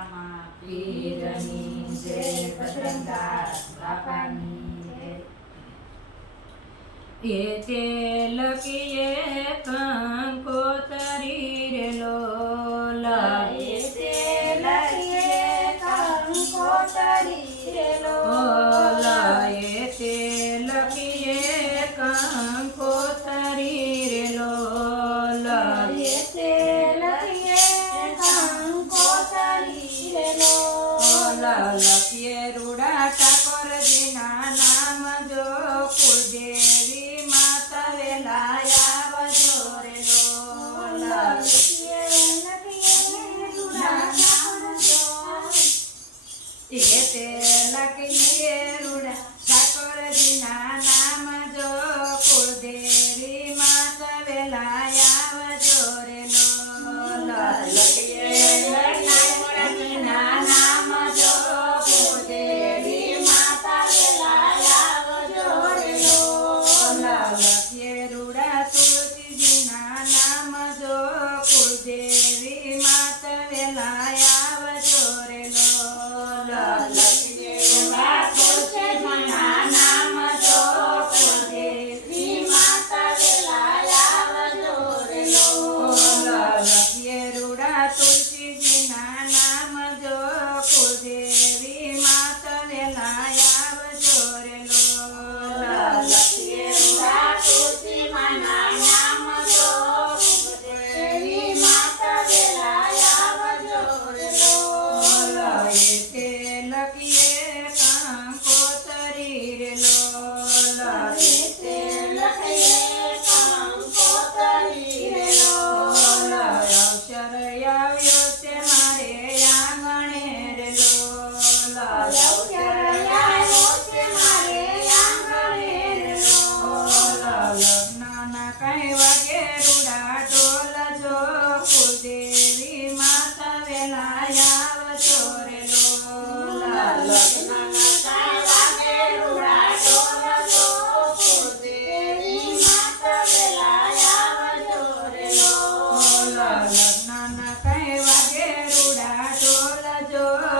ये लोकी ये Y que este la que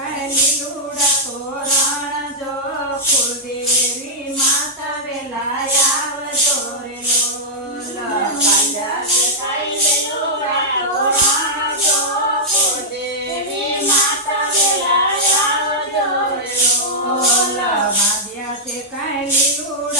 கண்ணியூட போராணதோ புதேரி மாத வேலையாவதோரிலோ மாத வேலையாவதோரிலோ மாதியாசி கண்ணியூட